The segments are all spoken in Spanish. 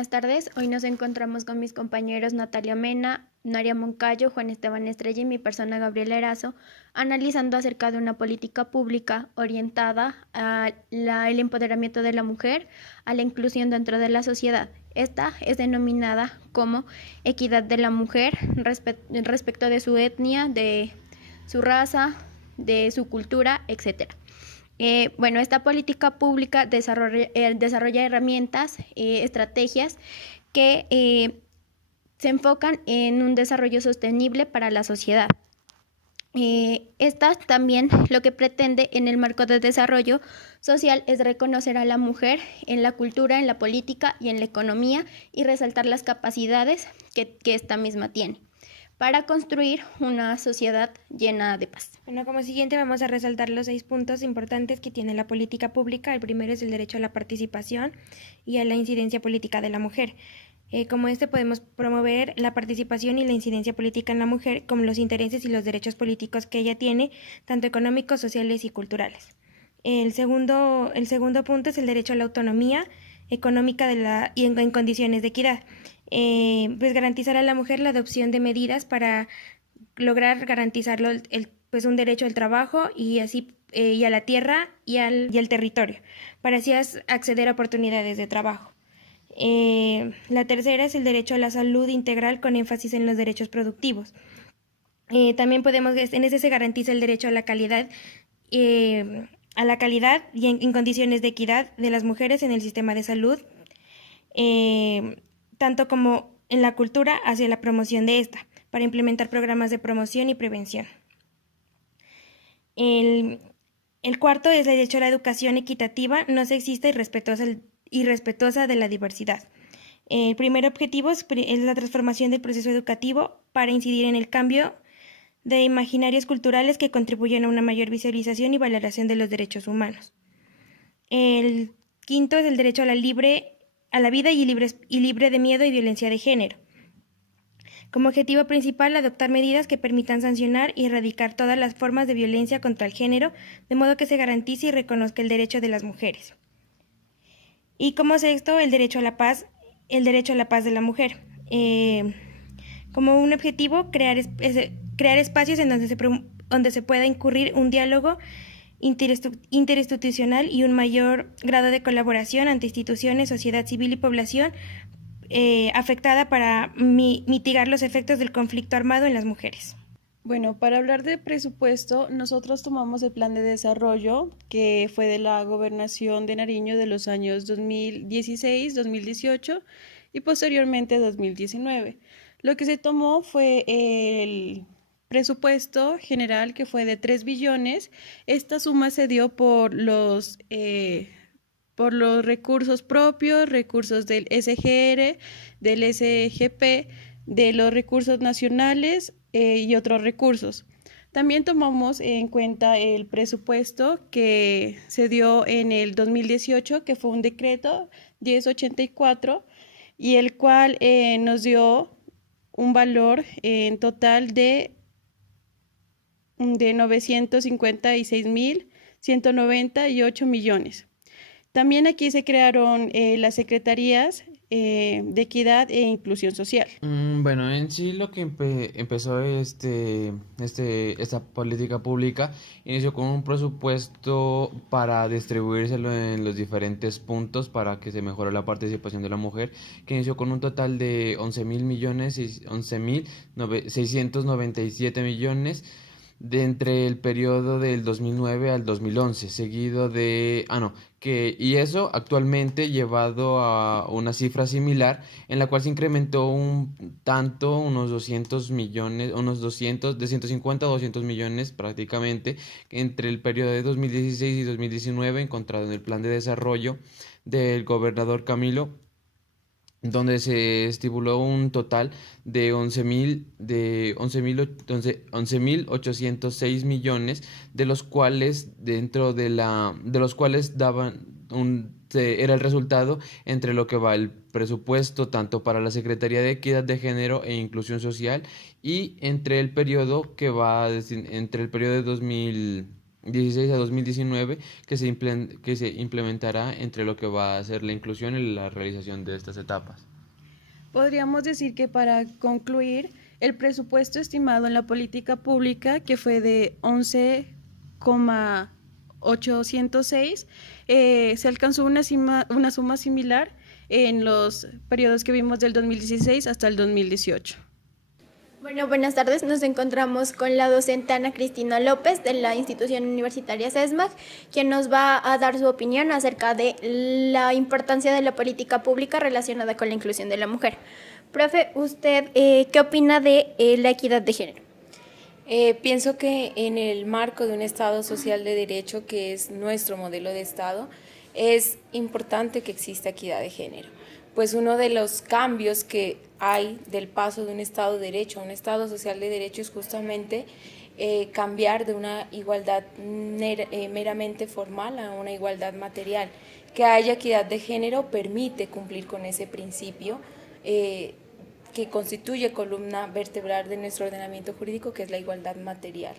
buenas tardes. Hoy nos encontramos con mis compañeros Natalia Mena, Naria Moncayo, Juan Esteban Estrella y mi persona Gabriela Erazo, analizando acerca de una política pública orientada al empoderamiento de la mujer, a la inclusión dentro de la sociedad. Esta es denominada como equidad de la mujer respecto de su etnia, de su raza, de su cultura, etc. Esta política pública desarrolla herramientas, estrategias que se enfocan en un desarrollo sostenible para la sociedad. Esta también lo que pretende en el marco de desarrollo social es reconocer a la mujer en la cultura, en la política y en la economía y resaltar las capacidades que esta misma tiene para construir una sociedad llena de paz. Bueno, como siguiente vamos a resaltar los 6 puntos importantes que tiene la política pública. El primero es el derecho a la participación y a la incidencia política de la mujer. Como podemos promover la participación y la incidencia política en la mujer, como los intereses y los derechos políticos que ella tiene, tanto económicos, sociales y culturales. El segundo punto es el derecho a la autonomía económica y en condiciones de equidad. Garantizar a la mujer la adopción de medidas para lograr garantizarlo un derecho al trabajo y así y a la tierra y al territorio, para así acceder a oportunidades de trabajo. La tercera es el derecho a la salud integral con énfasis en los derechos productivos. También en ese se garantiza el derecho a la calidad y en condiciones de equidad de las mujeres en el sistema de salud, tanto como en la cultura hacia la promoción de esta, para implementar programas de promoción y prevención. El cuarto es el derecho a la educación equitativa, no sexista y respetuosa de la diversidad. El primer objetivo es la transformación del proceso educativo para incidir en el cambio de imaginarios culturales que contribuyen a una mayor visualización y valoración de los derechos humanos. El quinto es el derecho a la vida y libre de miedo y violencia de género. Como objetivo principal, adoptar medidas que permitan sancionar y erradicar todas las formas de violencia contra el género, de modo que se garantice y reconozca el derecho de las mujeres. Y como sexto, el derecho a la paz de la mujer. Como un objetivo, crear espacios en donde se pueda incurrir un diálogo interinstitucional y un mayor grado de colaboración ante instituciones, sociedad civil y población afectada para mitigar los efectos del conflicto armado en las mujeres. Bueno, para hablar de presupuesto, nosotros tomamos el plan de desarrollo que fue de la Gobernación de Nariño de los años 2016, 2018 y posteriormente 2019. Lo que se tomó fue el presupuesto general que fue de 3 billones. Esta suma se dio por los recursos propios, recursos del SGR, del SGP, de los recursos nacionales y otros recursos. También tomamos en cuenta el presupuesto que se dio en el 2018, que fue un decreto 1084, y el cual nos dio un valor en total de 956.198 millones. También aquí se crearon las secretarías de equidad e inclusión social. Bueno, en sí lo que empezó esta política pública inició con un presupuesto para distribuírselo en los diferentes puntos para que se mejore la participación de la mujer, que inició con un total de 11.697 millones de entre el periodo del 2009 al 2011, seguido de, y eso actualmente llevado a una cifra similar en la cual se incrementó unos 200 millones, de 150 a 200 millones prácticamente entre el periodo de 2016 y 2019 encontrado en el plan de desarrollo del gobernador Camilo, donde se estipuló un total de 11.806 millones, de los cuales era el resultado entre lo que va el presupuesto tanto para la Secretaría de Equidad de Género e Inclusión Social y entre el periodo entre el periodo de 2016 a 2019 que se implementará entre lo que va a ser la inclusión y la realización de estas etapas. Podríamos decir que para concluir, el presupuesto estimado en la política pública, que fue de 11,806, se alcanzó una suma similar en los periodos que vimos del 2016 hasta el 2018. Bueno, buenas tardes. Nos encontramos con la docente Ana Cristina López de la institución universitaria CESMAG, quien nos va a dar su opinión acerca de la importancia de la política pública relacionada con la inclusión de la mujer. Profe, ¿usted qué opina de la equidad de género? Pienso que en el marco de un Estado social de derecho, que es nuestro modelo de Estado, es importante que exista equidad de género. Pues uno de los cambios que hay del paso de un Estado de derecho a un Estado social de derecho es justamente cambiar de una igualdad meramente formal a una igualdad material. Que haya equidad de género permite cumplir con ese principio que constituye columna vertebral de nuestro ordenamiento jurídico, que es la igualdad material.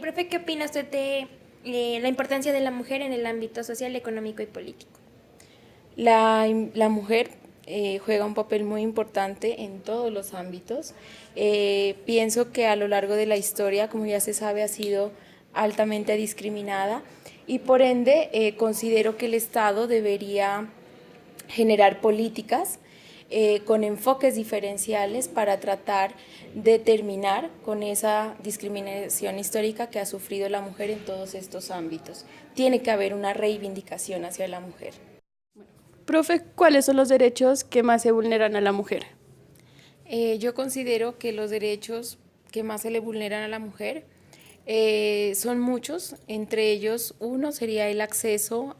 Profe, ¿qué opina usted de la importancia de la mujer en el ámbito social, económico y político? La mujer juega un papel muy importante en todos los ámbitos. Pienso que a lo largo de la historia, como ya se sabe, ha sido altamente discriminada y por ende considero que el Estado debería generar políticas con enfoques diferenciales para tratar de terminar con esa discriminación histórica que ha sufrido la mujer en todos estos ámbitos. Tiene que haber una reivindicación hacia la mujer. Profe, ¿cuáles son los derechos que más se vulneran a la mujer? Yo considero que los derechos que más se le vulneran a la mujer son muchos, entre ellos uno sería el acceso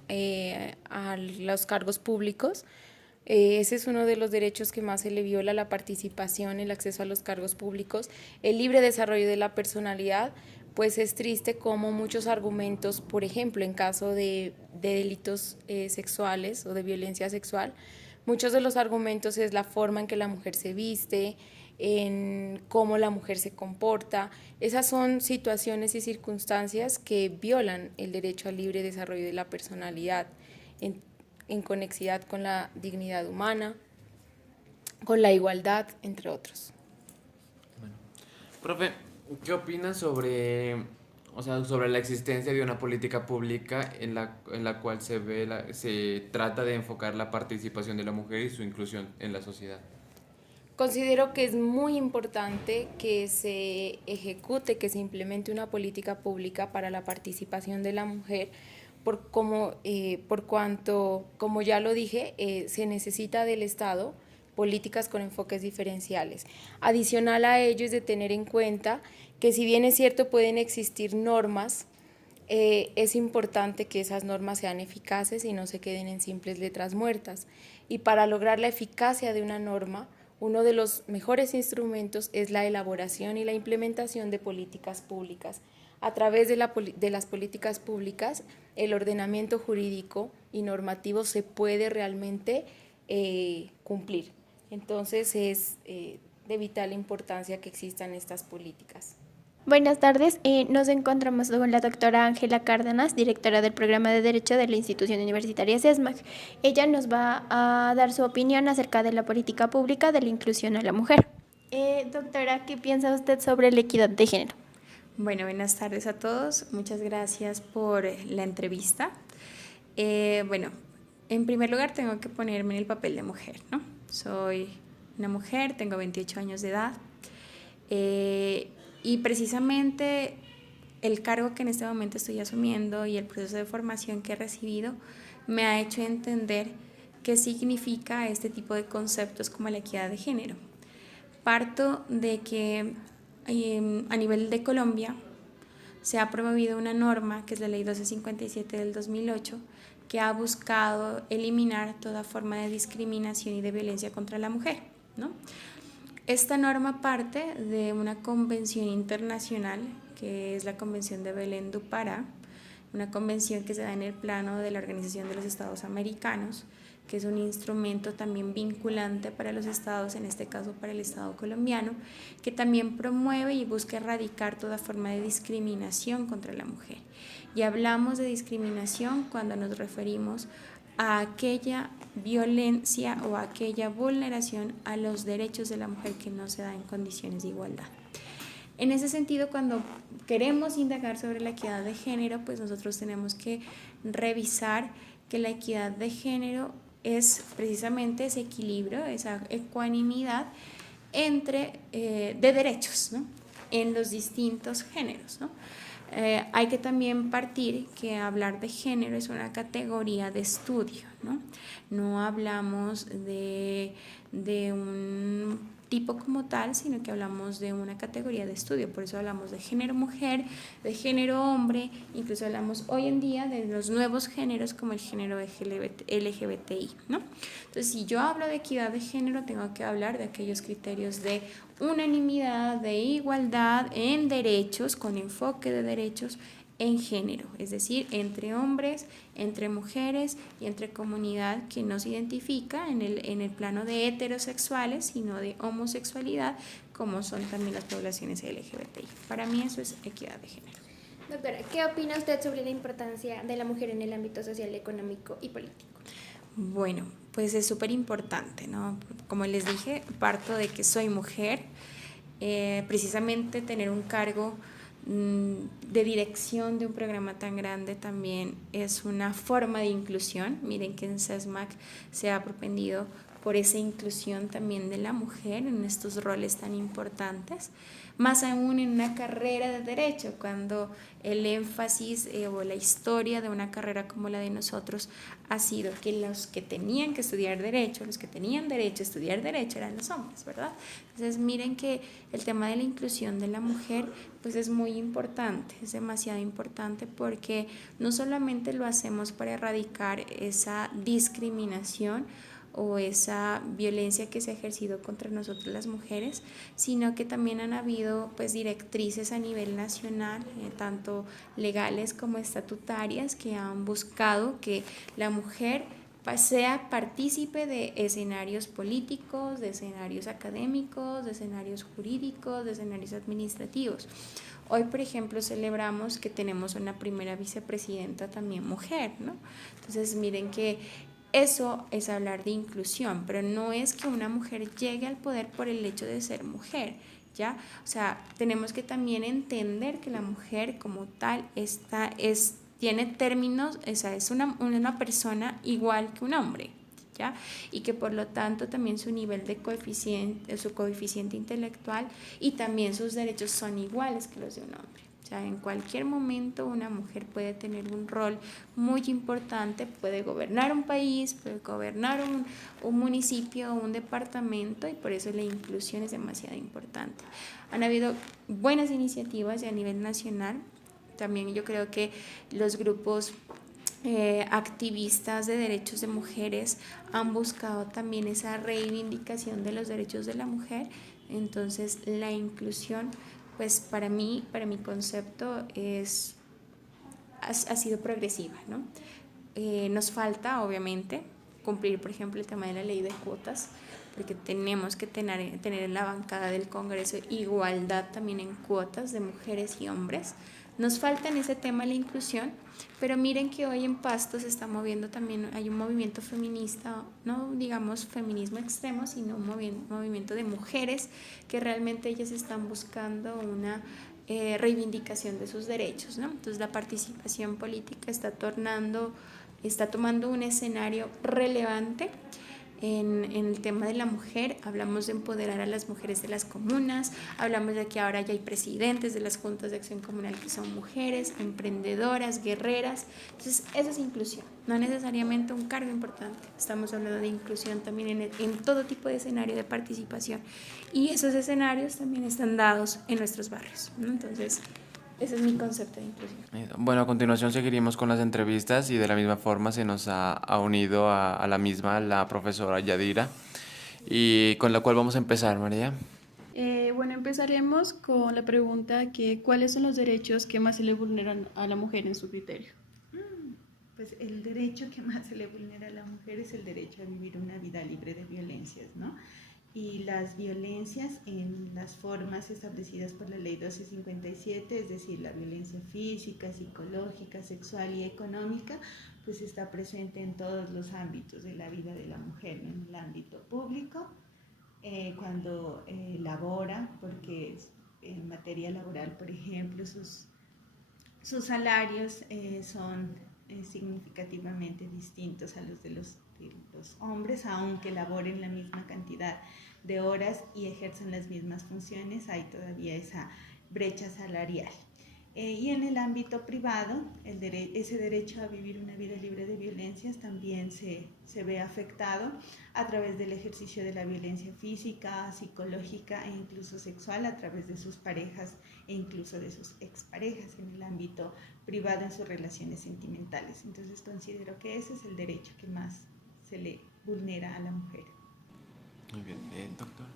a los cargos públicos. Ese es uno de los derechos que más se le viola, la participación, el acceso a los cargos públicos, el libre desarrollo de la personalidad. Pues es triste como muchos argumentos, por ejemplo, en caso de delitos sexuales o de violencia sexual, muchos de los argumentos es la forma en que la mujer se viste, en cómo la mujer se comporta. Esas son situaciones y circunstancias que violan el derecho al libre desarrollo de la personalidad en conexidad con la dignidad humana, con la igualdad, entre otros. Bueno, profe, ¿qué opinas sobre la existencia de una política pública en la cual se trata de enfocar la participación de la mujer y su inclusión en la sociedad? Considero que es muy importante que se ejecute, que se implemente una política pública para la participación de la mujer, por cuanto, como ya lo dije, se necesita del Estado políticas con enfoques diferenciales. Adicional a ello es de tener en cuenta que si bien es cierto pueden existir normas, es importante que esas normas sean eficaces y no se queden en simples letras muertas. Y para lograr la eficacia de una norma, uno de los mejores instrumentos es la elaboración y la implementación de políticas públicas. A través de las políticas públicas, el ordenamiento jurídico y normativo se puede realmente cumplir. Entonces es de vital importancia que existan estas políticas. Buenas tardes. Nos encontramos con la doctora Ángela Cárdenas, directora del programa de Derecho de la institución universitaria CESMAG. Ella nos va a dar su opinión acerca de la política pública de la inclusión a la mujer. Doctora, ¿qué piensa usted sobre la equidad de género? Bueno, buenas tardes a todos. Muchas gracias por la entrevista. Bueno, en primer lugar tengo que ponerme en el papel de mujer, ¿no? Soy una mujer, tengo 28 años de edad y precisamente el cargo que en este momento estoy asumiendo y el proceso de formación que he recibido me ha hecho entender qué significa este tipo de conceptos como la equidad de género. Parto de que a nivel de Colombia se ha promovido una norma que es la Ley 1257 del 2008 que ha buscado eliminar toda forma de discriminación y de violencia contra la mujer, ¿no? Esta norma parte de una convención internacional que es la Convención de Belém do Pará, una convención que se da en el plano de la Organización de los Estados Americanos, que es un instrumento también vinculante para los estados, en este caso para el Estado colombiano, que también promueve y busca erradicar toda forma de discriminación contra la mujer. Y hablamos de discriminación cuando nos referimos a aquella violencia o a aquella vulneración a los derechos de la mujer que no se da en condiciones de igualdad. En ese sentido, cuando queremos indagar sobre la equidad de género, pues nosotros tenemos que revisar que la equidad de género es precisamente ese equilibrio, esa ecuanimidad entre de derechos, ¿no?, en los distintos géneros, ¿no? Hay que también partir que hablar de género es una categoría de estudio, ¿no? No hablamos de un tipo como tal, sino que hablamos de una categoría de estudio. Por eso hablamos de género mujer, de género hombre, incluso hablamos hoy en día de los nuevos géneros como el género LGBTI, ¿no? Entonces, si yo hablo de equidad de género, tengo que hablar de aquellos criterios de unanimidad, de igualdad en derechos, con enfoque de derechos en género, es decir, entre hombres, entre mujeres y entre comunidad que no se identifica en el plano de heterosexuales, sino de homosexualidad, como son también las poblaciones LGBTI. Para mí eso es equidad de género. Doctora, ¿qué opina usted sobre la importancia de la mujer en el ámbito social, económico y político? Bueno, pues es súper importante, ¿no? Como les dije, parto de que soy mujer, precisamente tener un cargo de dirección de un programa tan grande también es una forma de inclusión. Miren que en CESMAC se ha propendido por esa inclusión también de la mujer en estos roles tan importantes, más aún en una carrera de derecho, cuando el énfasis o la historia de una carrera como la de nosotros ha sido que los que tenían que estudiar derecho, los que tenían derecho a estudiar derecho eran los hombres, ¿verdad? Entonces miren que el tema de la inclusión de la mujer pues es muy importante, es demasiado importante, porque no solamente lo hacemos para erradicar esa discriminación o esa violencia que se ha ejercido contra nosotros las mujeres, sino que también han habido pues directrices a nivel nacional, tanto legales como estatutarias, que han buscado que la mujer sea partícipe de escenarios políticos, de escenarios académicos, de escenarios jurídicos, de escenarios administrativos. Hoy, por ejemplo, celebramos que tenemos una primera vicepresidenta también mujer, ¿no? Entonces, miren que eso es hablar de inclusión, pero no es que una mujer llegue al poder por el hecho de ser mujer, ¿ya? O sea, tenemos que también entender que la mujer como tal tiene términos, o sea, es una persona igual que un hombre, ¿ya? Y que por lo tanto también su nivel de su coeficiente intelectual y también sus derechos son iguales que los de un hombre. O sea, en cualquier momento una mujer puede tener un rol muy importante, puede gobernar un país, puede gobernar un municipio o un departamento, y por eso la inclusión es demasiado importante. Han habido buenas iniciativas a nivel nacional. También yo creo que los grupos activistas de derechos de mujeres han buscado también esa reivindicación de los derechos de la mujer. Entonces la inclusión, pues para mi concepto ha sido progresiva, ¿no? Nos falta obviamente cumplir, por ejemplo, el tema de la ley de cuotas, porque tenemos que tener en la bancada del Congreso igualdad también en cuotas de mujeres y hombres. Nos falta en ese tema la inclusión, pero miren que hoy en Pasto se está moviendo también, hay un movimiento feminista, no digamos feminismo extremo, sino un movimiento de mujeres que realmente ellas están buscando una reivindicación de sus derechos, ¿no? Entonces la participación política está tomando un escenario relevante. En el tema de la mujer, hablamos de empoderar a las mujeres de las comunas, hablamos de que ahora ya hay presidentes de las juntas de acción comunal que son mujeres, emprendedoras, guerreras. Entonces, eso es inclusión, no necesariamente un cargo importante. Estamos hablando de inclusión también en todo tipo de escenario de participación, y esos escenarios también están dados en nuestros barrios, ¿no? Entonces, ese es mi concepto de inclusión. Bueno, a continuación seguiremos con las entrevistas, y de la misma forma se nos ha unido a la misma la profesora Yadira, y con la cual vamos a empezar, María. Bueno, empezaremos con la pregunta que ¿cuáles son los derechos que más se le vulneran a la mujer en su criterio? Pues el derecho que más se le vulnera a la mujer es el derecho a vivir una vida libre de violencias, ¿no? y las violencias en las formas establecidas por la Ley 1257, es decir, la violencia física, psicológica, sexual y económica, pues está presente en todos los ámbitos de la vida de la mujer, ¿no? En el ámbito público, cuando labora, porque en materia laboral, por ejemplo, sus salarios son significativamente distintos a los de los hombres, aunque laboren la misma cantidad de horas y ejerzan las mismas funciones, hay todavía esa brecha salarial. Y en el ámbito privado, ese derecho a vivir una vida libre de violencias también se ve afectado a través del ejercicio de la violencia física, psicológica e incluso sexual a través de sus parejas e incluso de sus exparejas en el ámbito privado en sus relaciones sentimentales. Entonces considero que ese es el derecho que más se le vulnera a la mujer. Muy bien, doctor.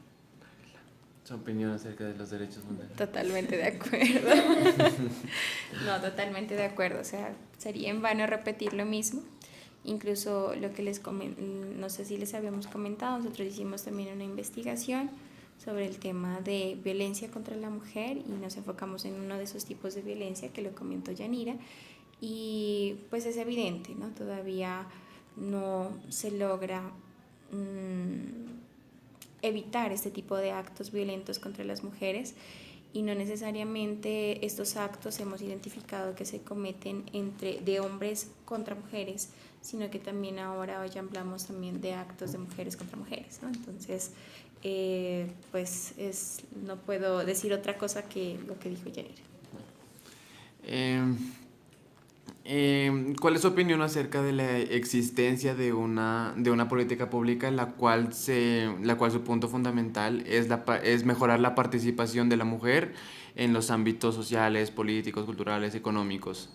¿Su opinión acerca de los derechos fundamentales? Totalmente de acuerdo. No, totalmente de acuerdo. O sea, sería en vano repetir lo mismo. Incluso lo que no sé si les habíamos comentado, nosotros hicimos también una investigación sobre el tema de violencia contra la mujer y nos enfocamos en uno de esos tipos de violencia que lo comentó Yanira. Y pues es evidente, ¿no? Todavía no se logra evitar este tipo de actos violentos contra las mujeres y no necesariamente estos actos hemos identificado que se cometen de hombres contra mujeres, sino que también ahora hoy hablamos también de actos de mujeres contra mujeres, ¿no? Entonces, pues no puedo decir otra cosa que lo que dijo Yanira. ¿Cuál es su opinión acerca de la existencia de una política pública la cual su punto fundamental es mejorar la participación de la mujer en los ámbitos sociales, políticos, culturales, económicos?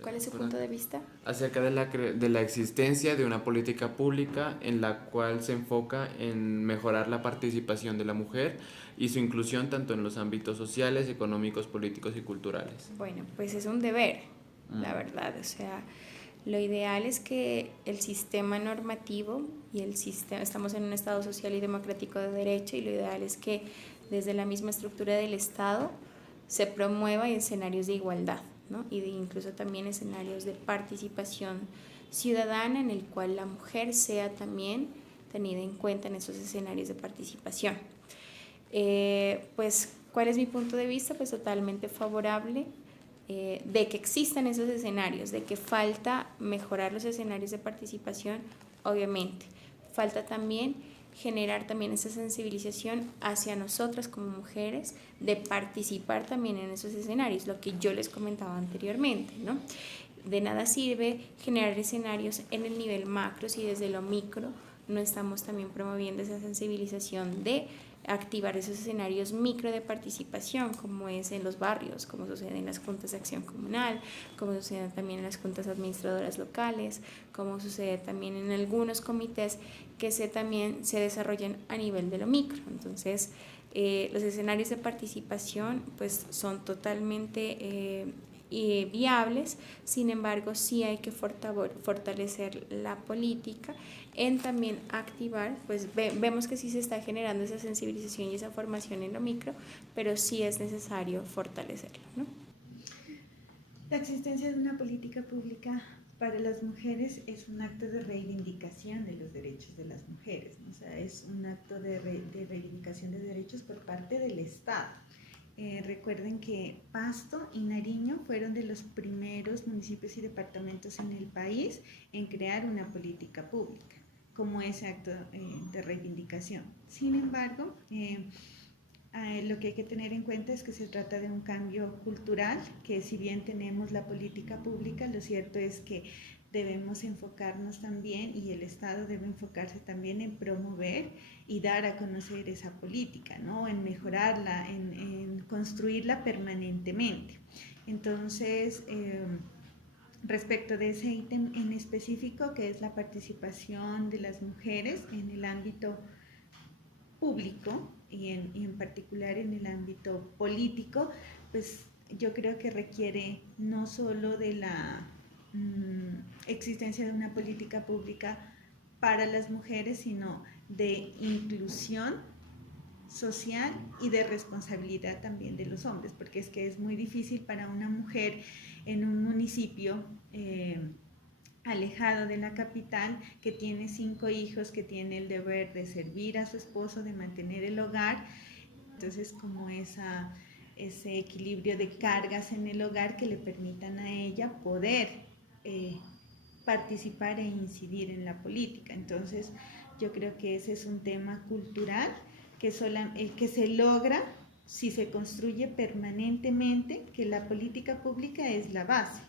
¿Cuál es su punto de vista? Acerca de la existencia de una política pública en la cual se enfoca en mejorar la participación de la mujer y su inclusión tanto en los ámbitos sociales, económicos, políticos y culturales. Bueno, pues es un deber, la verdad. O sea, lo ideal es que el sistema normativo y estamos en un Estado social y democrático de derecho, y lo ideal es que desde la misma estructura del Estado se promueva escenarios de igualdad, ¿no? Y incluso también escenarios de participación ciudadana en el cual la mujer sea también tenida en cuenta en esos escenarios de participación. Pues, ¿cuál es mi punto de vista? Pues totalmente favorable de que existan esos escenarios, de que falta mejorar los escenarios de participación, obviamente. Falta también generar también esa sensibilización hacia nosotras como mujeres, de participar también en esos escenarios, lo que yo les comentaba anteriormente, ¿no? De nada sirve generar escenarios en el nivel macro si desde lo micro no estamos también promoviendo esa sensibilización de activar esos escenarios micro de participación, como es en los barrios, como sucede en las juntas de acción comunal, como sucede también en las juntas administradoras locales, como sucede también en algunos comités que también se desarrollan a nivel de lo micro. Entonces, los escenarios de participación pues son totalmente viables. Sin embargo, sí hay que fortalecer la política en también activar, pues vemos que sí se está generando esa sensibilización y esa formación en lo micro, pero sí es necesario fortalecerlo, ¿no? La existencia de una política pública para las mujeres es un acto de reivindicación de los derechos de las mujeres, ¿no? O sea, es un acto de reivindicación de derechos por parte del Estado. Recuerden que Pasto y Nariño fueron de los primeros municipios y departamentos en el país en crear una política pública como ese acto de reivindicación. Sin embargo, lo que hay que tener en cuenta es que se trata de un cambio cultural, que si bien tenemos la política pública, lo cierto es que debemos enfocarnos también, y el Estado debe enfocarse también en promover y dar a conocer esa política, ¿no? En mejorarla, en construirla permanentemente. Entonces, respecto de ese ítem en específico, que es la participación de las mujeres en el ámbito público y en particular en el ámbito político, pues yo creo que requiere no solo de la existencia de una política pública para las mujeres, sino de inclusión social y de responsabilidad también de los hombres, porque es que es muy difícil para una mujer en un municipio alejado de la capital, que tiene 5 hijos, que tiene el deber de servir a su esposo, de mantener el hogar. Entonces, como ese equilibrio de cargas en el hogar que le permitan a ella poder participar e incidir en la política. Entonces, yo creo que ese es un tema cultural que se logra si se construye permanentemente, que la política pública es la base.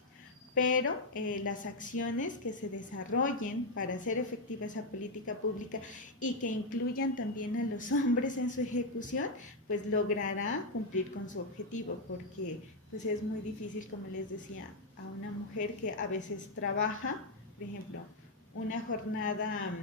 Pero las acciones que se desarrollen para hacer efectiva esa política pública y que incluyan también a los hombres en su ejecución, pues logrará cumplir con su objetivo, porque pues es muy difícil, como les decía, a una mujer que a veces trabaja, por ejemplo, una jornada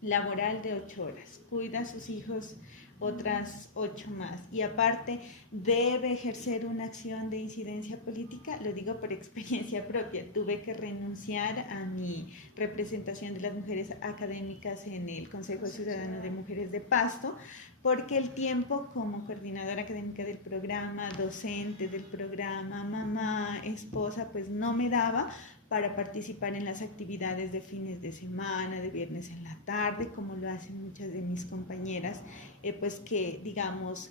laboral de 8 horas, cuida a sus hijos otras 8 más y aparte debe ejercer una acción de incidencia política. Lo digo por experiencia propia, tuve que renunciar a mi representación de las mujeres académicas en el Consejo Ciudadano de Mujeres de Pasto, porque el tiempo como coordinadora académica del programa, docente del programa, mamá, esposa, pues no me daba para participar en las actividades de fines de semana, de viernes en la tarde, como lo hacen muchas de mis compañeras, pues que, digamos,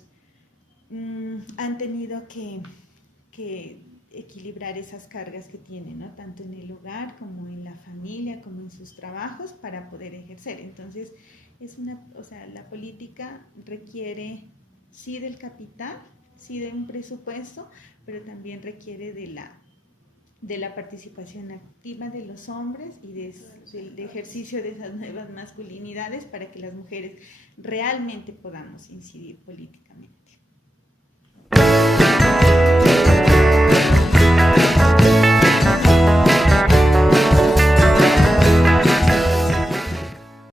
han tenido que equilibrar esas cargas que tienen, ¿no? Tanto en el hogar como en la familia, como en sus trabajos, para poder ejercer. Entonces, la política requiere sí del capital, sí de un presupuesto, pero también requiere de la participación activa de los hombres y del ejercicio de esas nuevas masculinidades para que las mujeres realmente podamos incidir políticamente.